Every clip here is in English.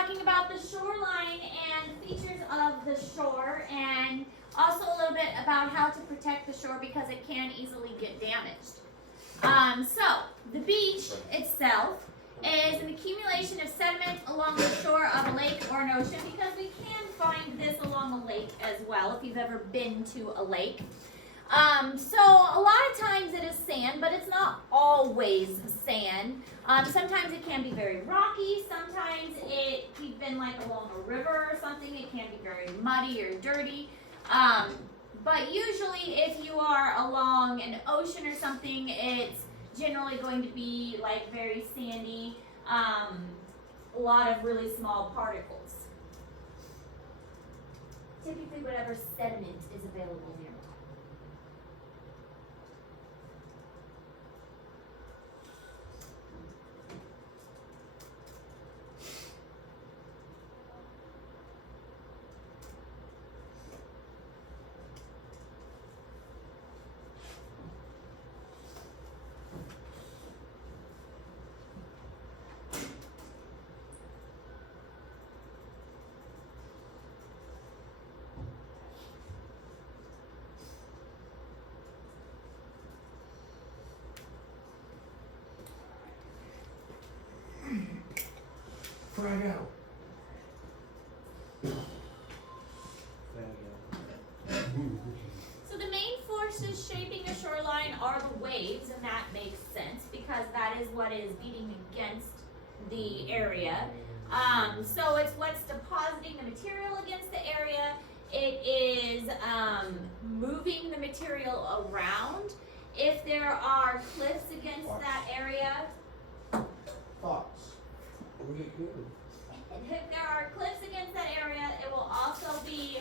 talking about the shoreline and features of the shore, and also a little bit about how to protect the shore because it can easily get damaged. So, the beach itself is an accumulation of sediment along the shore of a lake or an ocean, because we can find this along a lake as well if you've ever been to a lake. So a lot of times it is sand, but it's not always sand. Sometimes it can be very rocky. Sometimes if you've been like along a river or something, it can be very muddy or dirty. But usually if you are along an ocean or something, it's generally going to be like very sandy, a lot of really small particles. Typically whatever sediment is available nearby. Frag out. So the main forces shaping a shoreline are the waves, and that makes sense because that is what is beating against the area. So it's what's depositing the material against the area. It is moving the material around. If there are cliffs against that area, Thoughts? if there are cliffs against that area, it will also be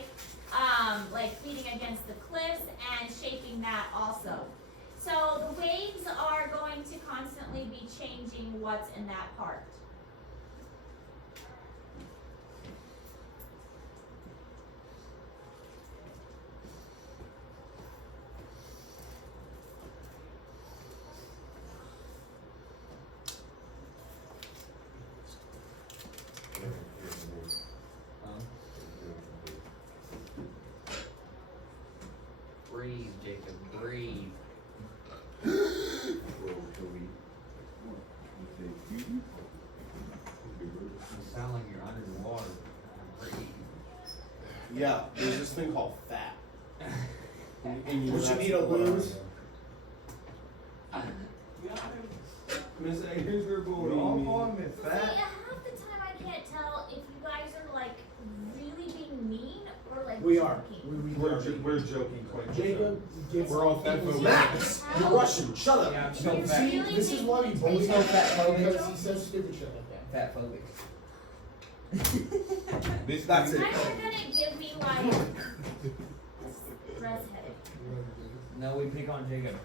like beating against the cliffs and shaping that also. So the waves are going to constantly be changing what's in that part. Breathe, Jacob, breathe. You sound like you're under the water. Breathe. Yeah, there's this thing called fat. What you need to lose? Miss Ayers, we're going off on me, See, fat. half the time I can't tell if you guys are like really being mean or like We are. joking. We're joking quite Jacob, give We're all fat phobic. Max, you're Russian. Shut up. Yeah, I'm You so fat. See, really this is think why we he's bully being him because joking? he says stupid shit like that. Fat phobic. That's You it. guys are gonna give me like stress headache. No, we pick on Jacob.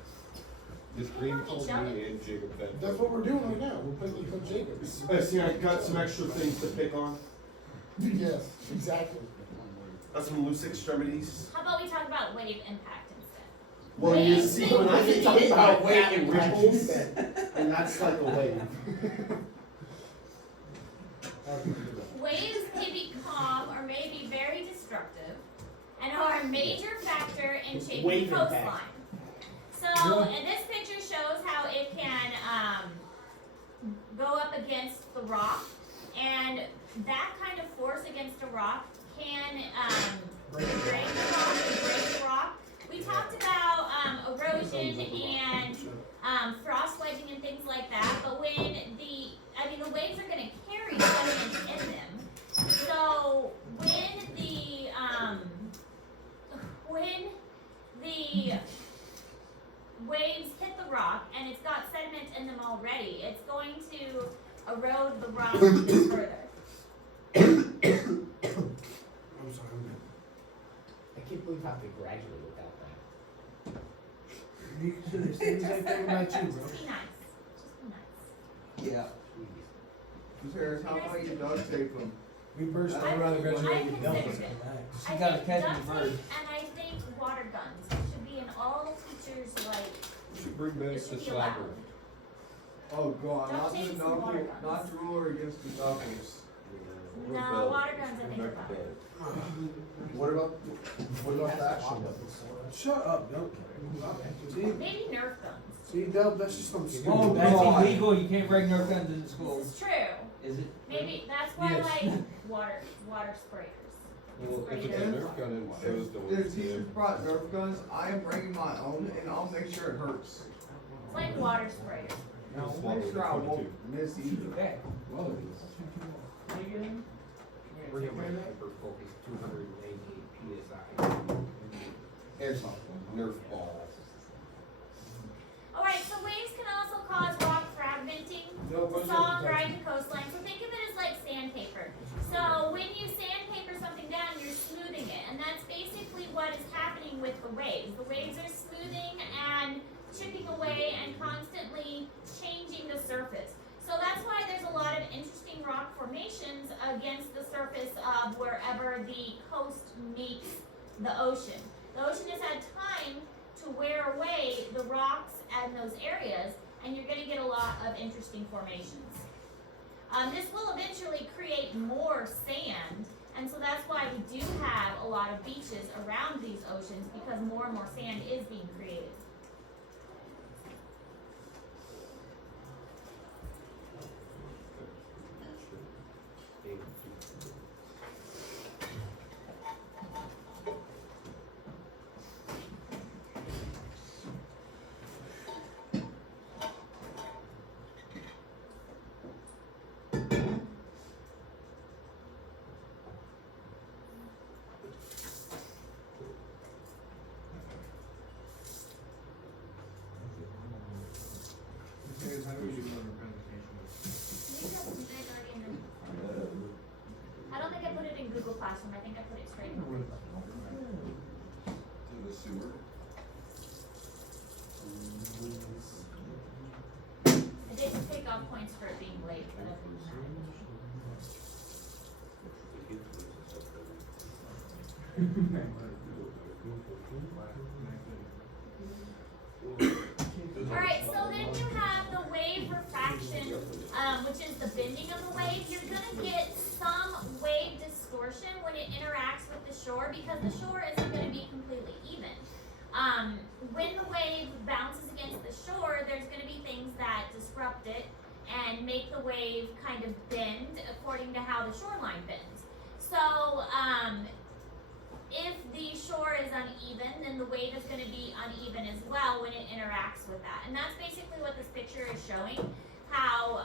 This green told me and Jacob that. That's what we're doing right now. We're picking on Jacob. See, I got some extra things to pick on. Yes, exactly. Got some loose extremities. How about we talk about wave impact instead? Well, you Wave. see, when I can get talk hit about by weight fat and ripples, ripples. and that's like a wave. Waves may be calm or may be very destructive and are a major factor in shaping Wave the coastline. impact. So, and this picture shows how it can go up against the rock, and that kind of force against a rock can break the rock and break the rock. We talked about erosion and frost wedging and things like that, but when the waves are going to carry sediment in them. So when the waves hit the rock and it's got sediment in them already, it's going to erode the rock even further. I'm sorry. I can't believe how they graduate without that. You can do the same exact thing about you, bro. Just be nice. Just be nice. Yeah. Sarah, how about your duct tape them? We burst I- around the graduate I with numbers. considered it. She I gotta think catch duct me tape first. and I think water guns should be in all teachers' like. You should bring back It the should be slapper. allowed. Oh, God, Duct tape and some water guns. not the ruler against the Falcons. No, water guns I think are better. What about the action weapons? Shut up, don't. See, Maybe Nerf guns. see, that's just some stupid. Oh, God. that's illegal, you can't bring Nerf guns into school. This is true. Is it? Maybe that's why Yes. I like water sprayers. Well, if it's a Nerf gun, it shows the If ones. teachers brought Nerf guns, I am bringing my own and I'll make sure it hurts. It's like water sprayers. I'll make sure I won't miss either. Okay. Focus 288 PSI. Airsoft, Nerf ball. Alright, so waves can also cause rock fragmenting, No question. song, dry the coastline. So think of it as like sandpaper. So when you sandpaper something down, you're smoothing it. And that's basically what is happening with the waves. The waves are smoothing and chipping away and constantly changing the surface. So that's why there's a lot of interesting rock formations against the surface of wherever the coast meets the ocean. The ocean has had time to wear away the rocks and those areas, and you're going to get a lot of interesting formations. This will eventually create more sand, and so that's why we do have a lot of beaches around these oceans, because more and more sand is being created. How do we do on our presentation? I don't think I put it in Google Classroom. I think I put it straight in Google. To the sewer. I didn't take off points for it being late, but other than that. Alright, so then you have the wave refraction, which is the bending of the wave. You're gonna get some wave distortion when it interacts with the shore, because the shore isn't gonna be completely even. When the wave bounces against the shore, there's gonna be things that disrupt it and make the wave kind of bend according to how the shoreline bends. So, if the shore is uneven, then the wave is going to be uneven as well when it interacts with that. And that's basically what this picture is showing, how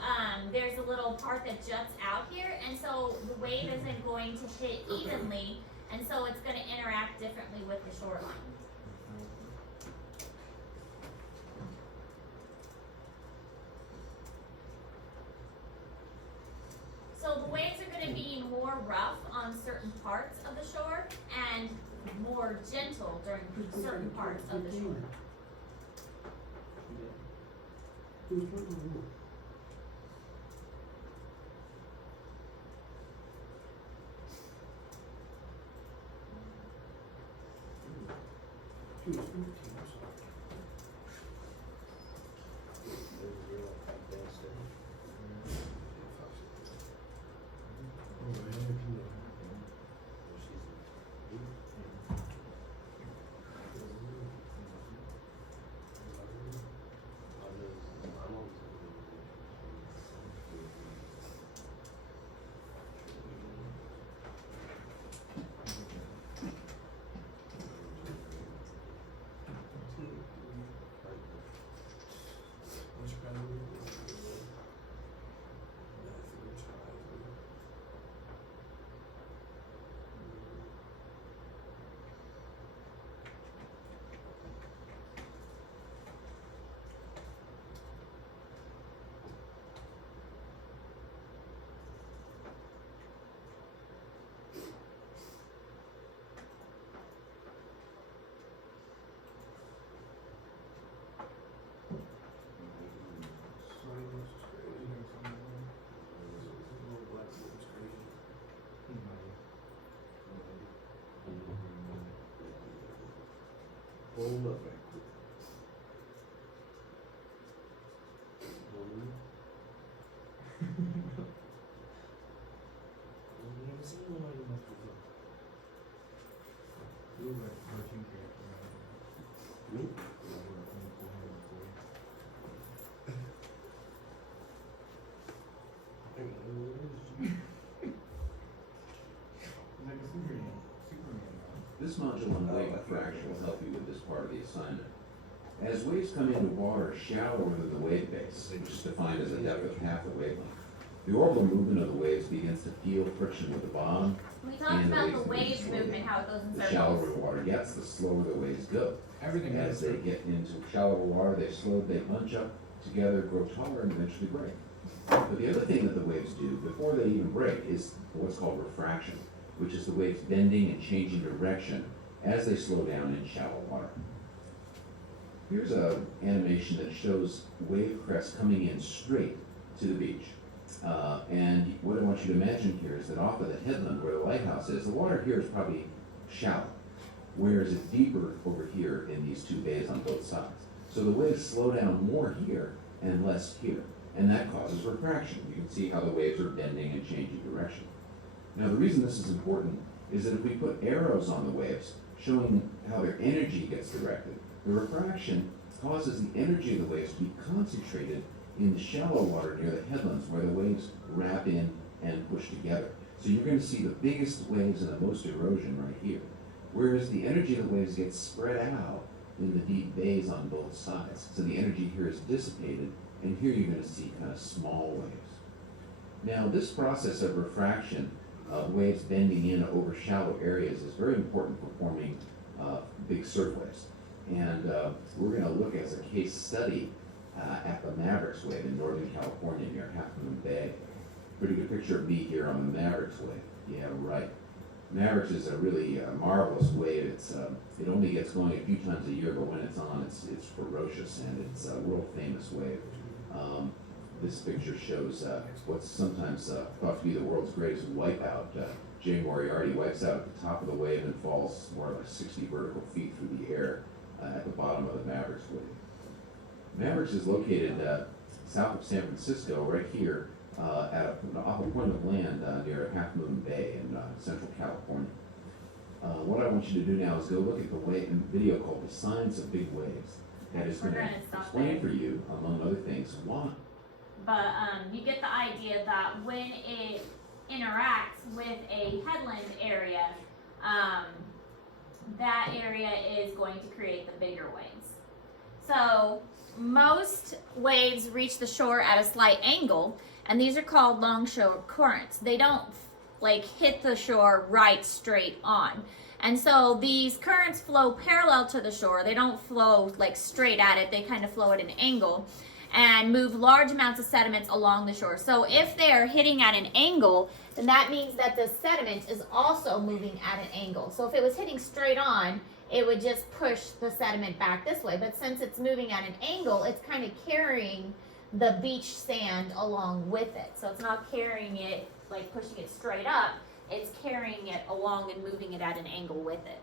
there's a little part that juts out here, and so the wave isn't going to hit evenly, and so it's going to interact differently with the shoreline. So the waves are going to be more rough on certain parts of the shore and more gentle during certain parts of the shore. Hold up. Like a Superman. This module on wave diffraction will help you with this part of the assignment. As waves come into water shallower than the wave base, which is defined as a depth of half the wavelength, the orbital movement of the waves begins to feel friction with the bottom. We talked And the about the waves wave begin to slow movement, down. how it goes in The circles. shallower the water gets, the slower the waves go. Everything As goes they get into shallower water, they slow, they bunch up together, grow taller, and eventually break. But the other thing that the waves do before they even break is what's called refraction, which is the waves bending and changing direction as they slow down in shallow water. Here's an animation that shows wave crests coming in straight to the beach. And what I want you to imagine here is that off of the headland where the lighthouse is, the water here is probably shallow, whereas it's deeper over here in these two bays on both sides. So the waves slow down more here and less here, and that causes refraction. You can see how the waves are bending and changing direction. Now the reason this is important is that if we put arrows on the waves showing how their energy gets directed, the refraction causes the energy of the waves to be concentrated in the shallow water near the headlands where the waves wrap in and push together. So you're going to see the biggest waves and the most erosion right here. Whereas the energy of the waves gets spread out in the deep bays on both sides. So the energy here is dissipated, and here you're going to see kind of small waves. Now this process of refraction, waves bending in over shallow areas, is very important for forming big surf waves. And we're going to look as a case study at the Mavericks wave in Northern California near Half Moon Bay. Pretty good picture of me here on the Mavericks wave. Yeah, right. Mavericks is a really marvelous wave. It only gets going a few times a year, but when it's on, it's ferocious, and it's a world famous wave. This picture shows what's sometimes thought to be the world's greatest wipeout. Jay Moriarty wipes out at the top of the wave and falls more like 60 vertical feet through the air at the bottom of the Mavericks wave. Mavericks is located south of San Francisco, right here, off a point of land near Half Moon Bay in central California. What I want you to do now is go look at the video called The Signs of Big Waves. That is going to explain for you, among other things, why. But you get the idea that when it interacts with a headland area, that area is going to create the bigger waves. So most waves reach the shore at a slight angle, and these are called longshore currents. They don't like hit the shore right straight on. And so these currents flow parallel to the shore. They don't flow like straight at it. They kind of flow at an angle and move large amounts of sediments along the shore. So if they're hitting at an angle, then that means that the sediment is also moving at an angle. So if it was hitting straight on, it would just push the sediment back this way. But since it's moving at an angle, it's kind of carrying the beach sand along with it. So it's not carrying it, like pushing it straight up, it's carrying it along and moving it at an angle with it.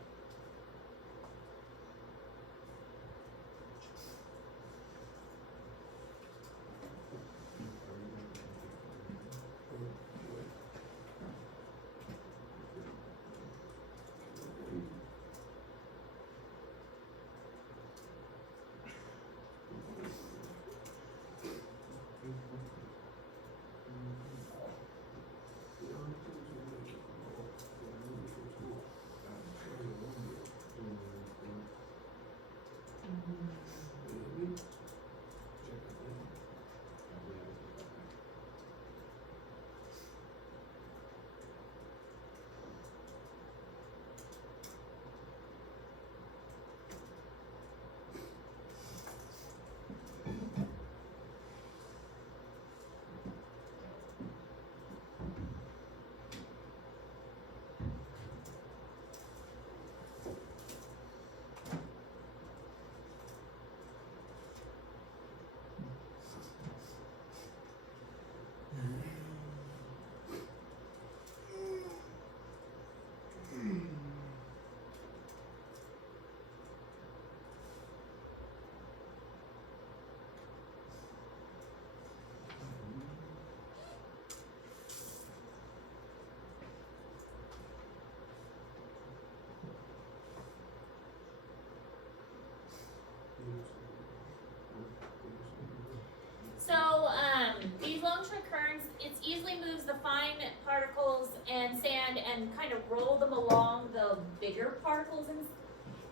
fine particles and sand and kind of roll them along the bigger particles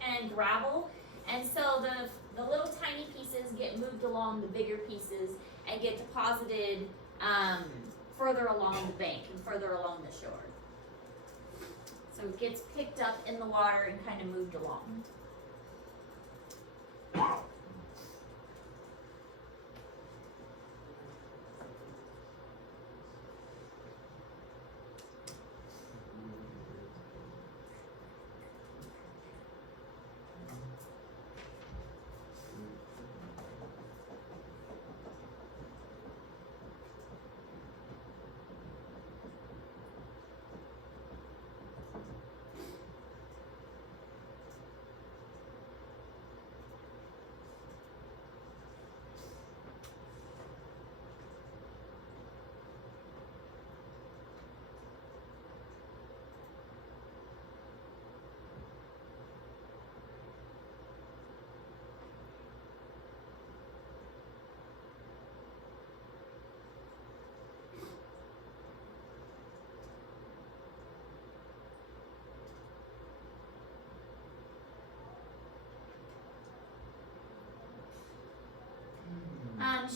and gravel. And so the little tiny pieces get moved along the bigger pieces and get deposited further along the bank and further along the shore. So it gets picked up in the water and kind of moved along.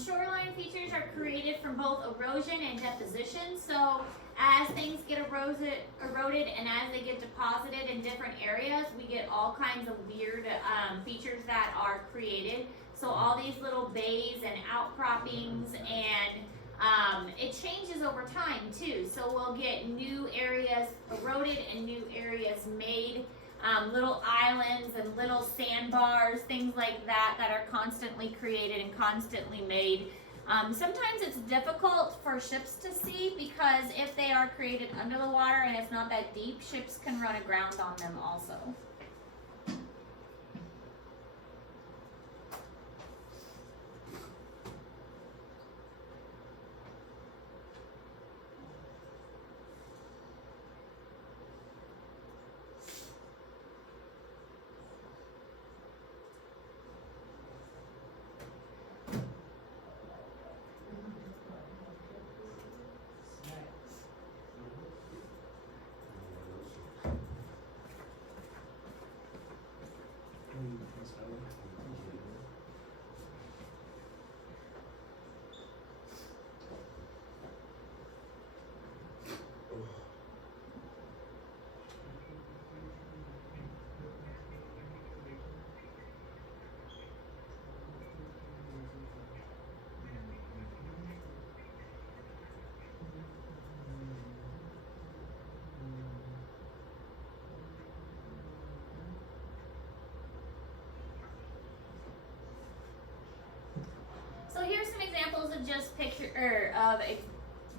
Shoreline features are created from both erosion and deposition. So as things get eroded and as they get deposited in different areas, we get all kinds of weird features that are created. So all these little bays and outcroppings, and it changes over time too. So we'll get new areas eroded and new areas made. Little islands and little sandbars, things like that are constantly created and constantly made. Sometimes it's difficult for ships to see because if they are created under the water and it's not that deep, ships can run aground on them also. So here's some examples of just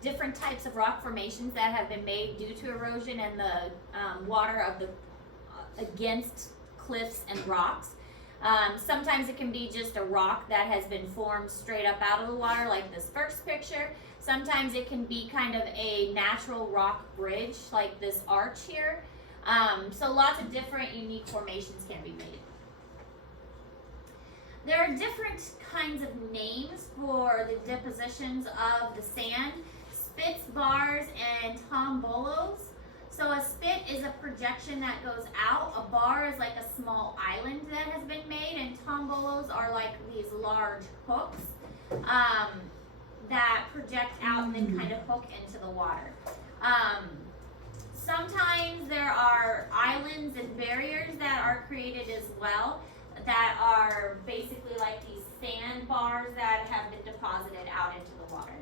different types of rock formations that have been made due to erosion and the water of the against cliffs and rocks. Sometimes it can be just a rock that has been formed straight up out of the water, like this first picture. Sometimes it can be kind of a natural rock bridge, like this arch here. So lots of different unique formations can be made. There are different kinds of names for the depositions of the sand: spits, bars, and tombolos. So a spit is a projection that goes out. A bar is like a small island that has been made, and tombolos are like these large hooks that project out and then kind of hook into the water. Sometimes there are islands and barriers that are created as well, that are basically like these sandbars that have been deposited out into the water.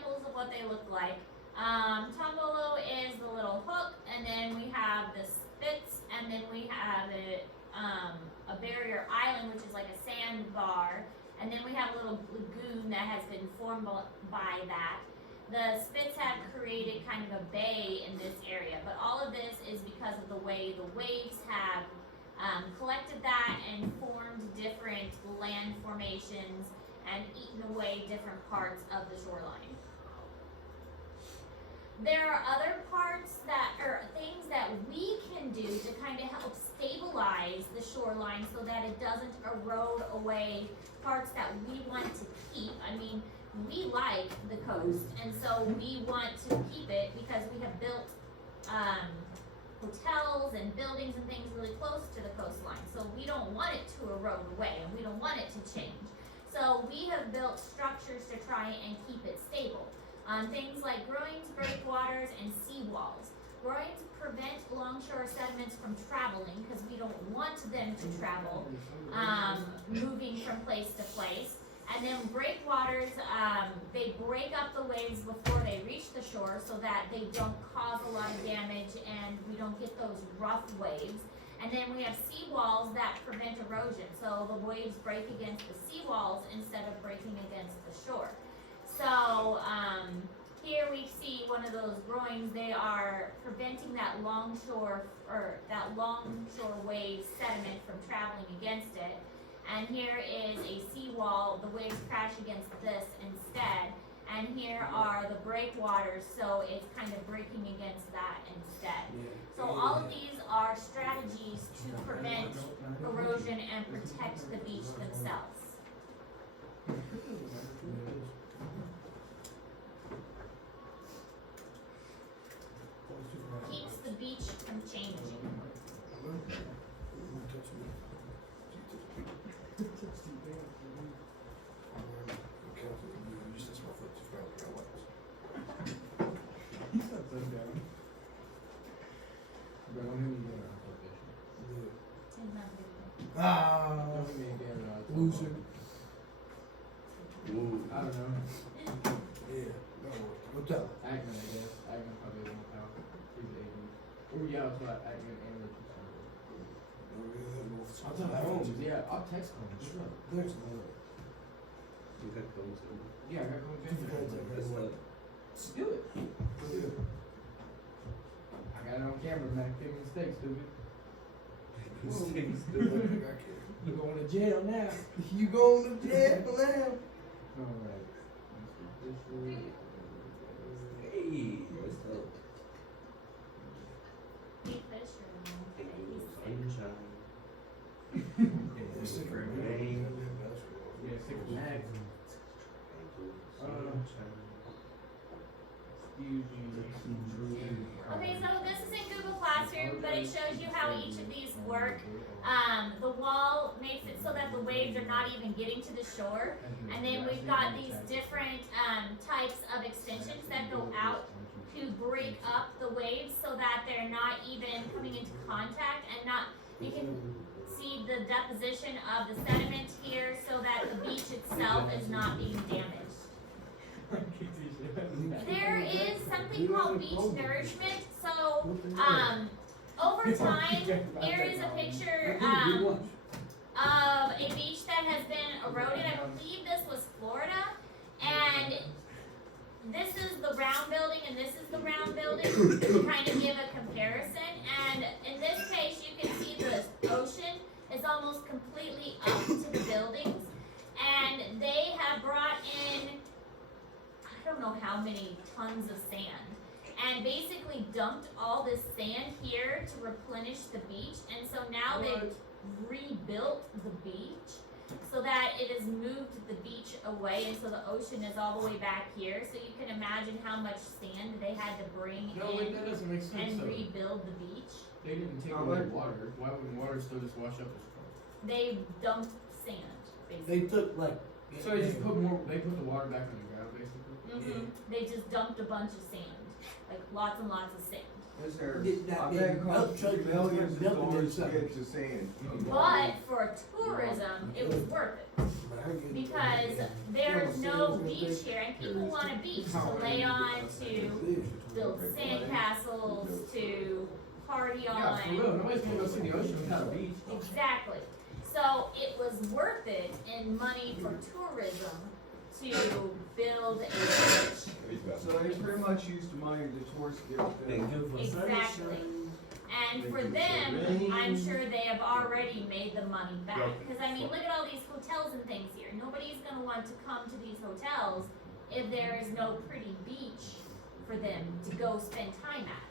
examples of what they look like. Tombolo is the little hook, and then we have the spits, and then we have a barrier island, which is like a sandbar, and then we have a little lagoon that has been formed by that. The spits have created kind of a bay in this area, but all of this is because of the way the waves have collected that and formed different land formations and eaten away different parts of the shoreline. There are other parts that, or things that we can do to kind of help stabilize the shoreline so that it doesn't erode away parts that we want to keep. I mean, we like the coast, and so we want to keep it because we have built hotels and buildings and things really close to the coastline. So we don't want it to erode away, and we don't want it to change. So we have built structures to try and keep it stable. Things like groins, breakwaters, and seawalls. Groins prevent longshore sediments from traveling because we don't want them to travel, moving from place to place. And then breakwaters, they break up the waves before they reach the shore so that they don't cause a lot of damage and we don't get those rough waves. And then we have seawalls that prevent erosion, so the waves break against the seawalls instead of breaking against the shore. So here we see one of those groins. They are preventing that longshore wave sediment from traveling against it. And here is a seawall. The waves crash against this instead. And here are the breakwaters, so it's kind of breaking against that instead. So all of these are strategies to prevent erosion and protect the beach themselves. Keeps the beach from changing. Loser. I don't know. Yeah, no, what's up? Agman, I guess. Agman probably won't help. He's 80. Or yeah, it's not Agman and Richard. I'll tell Holmes. Yeah, I'll text him. There's no. You got those in. Yeah, I got going That's to Let's do it. I got it on camera, man. Big mistakes, stupid. You going to jail now. You going to jail now? Alright. Hey, what's up? Big fish or Sunshine. It's sick of Rain. Yeah, 6 max. Okay, so this is in Google Classroom, but it shows you how each of these work. The wall makes it so that the waves are not even getting to the shore. And then we've got these different types of extensions that go out to break up the waves so that they're not even coming into contact and not, you can see the deposition of the sediment here so that the beach itself is not being damaged. There is something called beach nourishment. So, over time, here is a picture of a beach that has been eroded. I believe this was Florida. And this is the round building and this is the round building to kind of give a comparison. And in this case, you can see the ocean is almost completely up to the buildings. And they have brought in, I don't know how many tons of sand, and basically dumped all this sand here to replenish the beach. And so now they've rebuilt the beach so that it has moved the beach away, and so the ocean is all the way back here. So you can imagine how much sand they had to bring No, wait, in that doesn't make sense. and though. rebuild the beach. They didn't take How away much? water. Why wouldn't water still just wash up the shore? They dumped sand, basically. They took like. So they just put more. They put the water back on the ground, basically. They just dumped a bunch of sand, like lots and lots of sand. Is there, Get that I big bet it milk costs truck millions of dumping dollars to inside. get to sand. But for tourism, it was worth it because because there's no beach here, and people want a beach to lay on, to build sand castles, to party Yeah, for on. real. Nobody's gonna go see the ocean without a beach. Exactly. So it was worth it in money for tourism to build a beach. So they pretty much used the money the tourists give them. Exactly. And for them, I'm sure they have already made the money back. Because I mean, look at all these hotels and things here. Nobody's gonna want to come to these hotels if there is no pretty beach for them to go spend time at.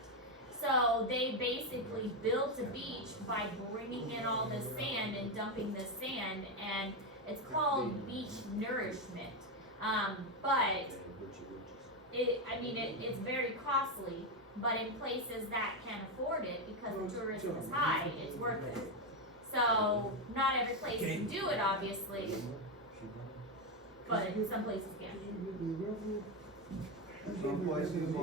So they basically built a beach by bringing in all this sand and dumping this sand, and it's called beach nourishment. But it's very costly. But in places that can afford it, because the tourism is high, it's worth it. So not every place can do it, obviously, but some places can. Some places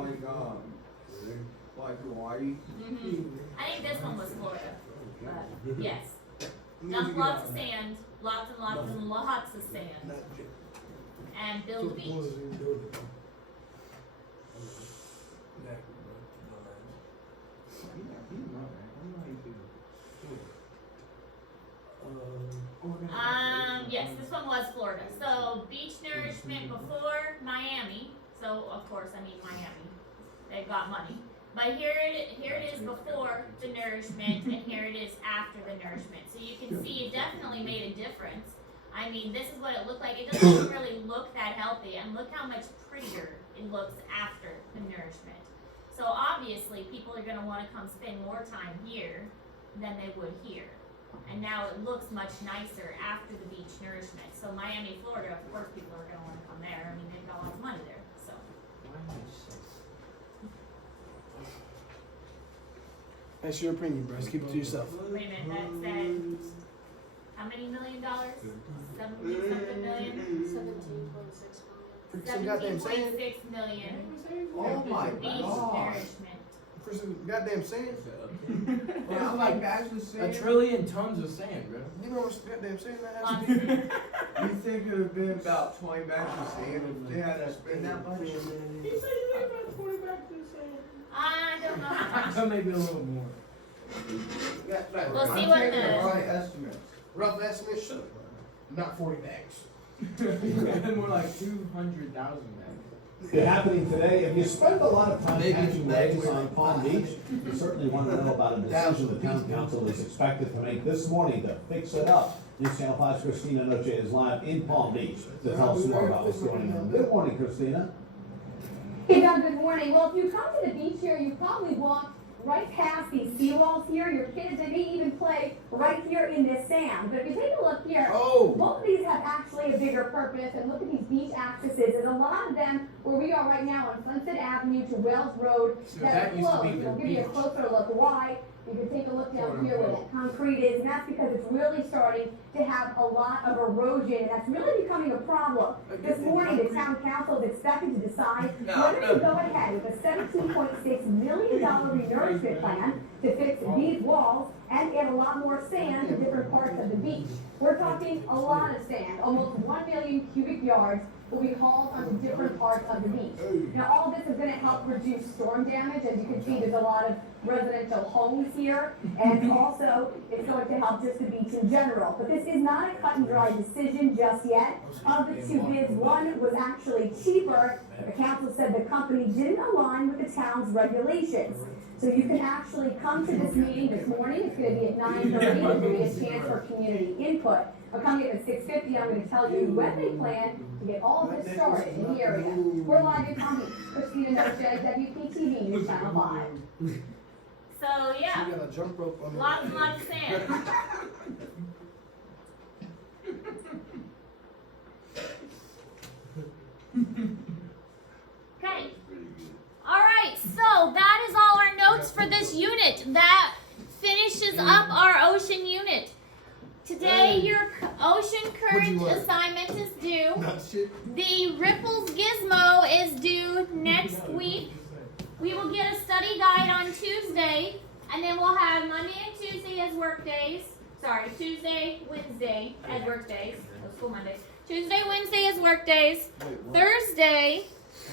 like Hawaii. I think this one was Florida, but yes. Dump lots of sand, lots and lots and lots of sand, and build a beach. Yes, this one was Florida. So beach nourishment before Miami. So of course, I mean Miami. They've got money. But here it is before the nourishment, and here it is after the nourishment. So you can see it definitely made a difference. I mean, this is what it looked like. It doesn't really look that healthy, and look how much prettier it looks after the nourishment. So obviously, people are going to want to come spend more time here than they would here. And now it looks much nicer after the beach nourishment. So Miami, Florida, of course people are going to want to come there. I mean, they've got lots of money there, so. That's your opinion, Bryce. Keep it to yourself. Wait a minute, that said, how many $1 million? 70-something million? For some goddamn sand. 17.6 million. Oh my Beach God. nourishment. For some goddamn sand. Well, how many bags of A sand? trillion tons of sand, bro. You know how much goddamn sand that has? Lots of sand. You think it would have been about 20 bags of sand if they had to spend that much? He said he made about 20 bags of sand. I don't know how much. So maybe a little more. We'll see I'm what taking the- the right estimates. Rough estimate, shut up. Not 40 bags. More like 200,000 bags. Happening today, if you spend a lot of time catching waves on Palm Beach, you certainly want to know about a decision the town council is expected to make this morning to fix it up. News Channel 5's Christina Noche is live in Palm Beach to tell us more about what's going on. Good morning, Christina. Hey Doug, good morning. Well, if you come to the beach here, you probably walk right past these seawalls here. Your kids, they may even play right here in this sand. But if you take a look here, both of these have actually a bigger purpose. And look at these beach accesses. And a lot of them, where we are right now on Sunset Avenue to Wells Road, So that that are used to closed. be the I'll give you a beach. closer look. Why? You can take a look down here where that concrete is, and that's because it's really starting to have a lot of erosion, and that's really becoming a problem. This morning, the town council is expected to decide whether to go ahead with a $17.6 million renourishment plan to fix these walls and add a lot more sand to different parts of the beach. We're talking a lot of sand, almost 1 million cubic yards will be hauled onto different parts of the beach. Now, all this is going to help reduce storm damage. As you can see, there's a lot of residential homes here, and also it's going to help just the beach in general. But this is not a cut and dry decision just yet. Of the two bids, one was actually cheaper. The council said the company didn't align with the town's regulations. So you can actually come to this meeting this morning. It's going to be at 9:30. There's going to be a chance for community input. I'll come here at 6:50. I'm going to tell you when they plan to get all of this started in the area. We're live in Palm Beach. Christina Noche, WPTV News Channel 5. So yeah, You got a jump rope on lots and lots of sand. Okay. All right, so that is all our notes for this unit. That finishes up our ocean unit. Today, your ocean current assignment is due. The Ripples Gizmo is due next week. We will get a study guide on Tuesday, and then we'll have Monday and Tuesday as work days. Sorry, Tuesday, Wednesday as work days. So school Monday. Tuesday, Wednesday is work days. Wait, what? Thursday